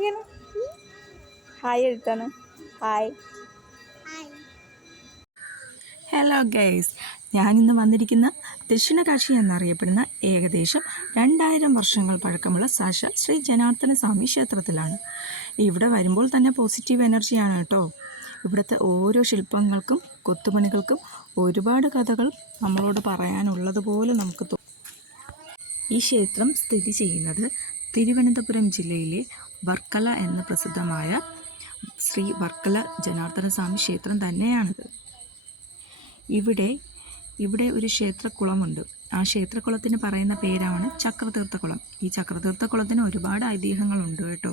എന്തൊക്കെയാണ് ഹായ് എടുത്താണ് hi hello guys ഞാനിന്ന് വന്നിരിക്കുന്ന ദക്ഷിണകാശി എന്നറിയപ്പെടുന്ന ഏകദേശം രണ്ടായിരം വർഷങ്ങൾ പഴക്കമുള്ള സാക്ഷ ശ്രീ ജനാർദ്ദന സ്വാമി ക്ഷേത്രത്തിലാണ്. ഇവിടെ വരുമ്പോൾ തന്നെ പോസിറ്റീവ് എനർജിയാണ് കേട്ടോ. ഇവിടുത്തെ ഓരോ ശില്പങ്ങൾക്കും കൊത്തുപണികൾക്കും ഒരുപാട് കഥകൾ നമ്മളോട് പറയാനുള്ളതുപോലെ നമുക്ക് ഈ ക്ഷേത്രം സ്ഥിതി ചെയ്യുന്നത് തിരുവനന്തപുരം ജില്ലയിലെ വർക്കല എന്ന പ്രസിദ്ധമായ ശ്രീ വർക്കല ജനാർദ്ദന സ്വാമി ക്ഷേത്രം തന്നെയാണിത്. ഇവിടെ ഇവിടെ ഒരു ക്ഷേത്രക്കുളമുണ്ട് ആ ക്ഷേത്രക്കുളത്തിന് പറയുന്ന പേരാണ് ചക്രതീർത്ഥക്കുളം ഈ ചക്രതീർത്ഥക്കുളത്തിന് ഒരുപാട് ഐതിഹ്യങ്ങളുണ്ട് കേട്ടോ.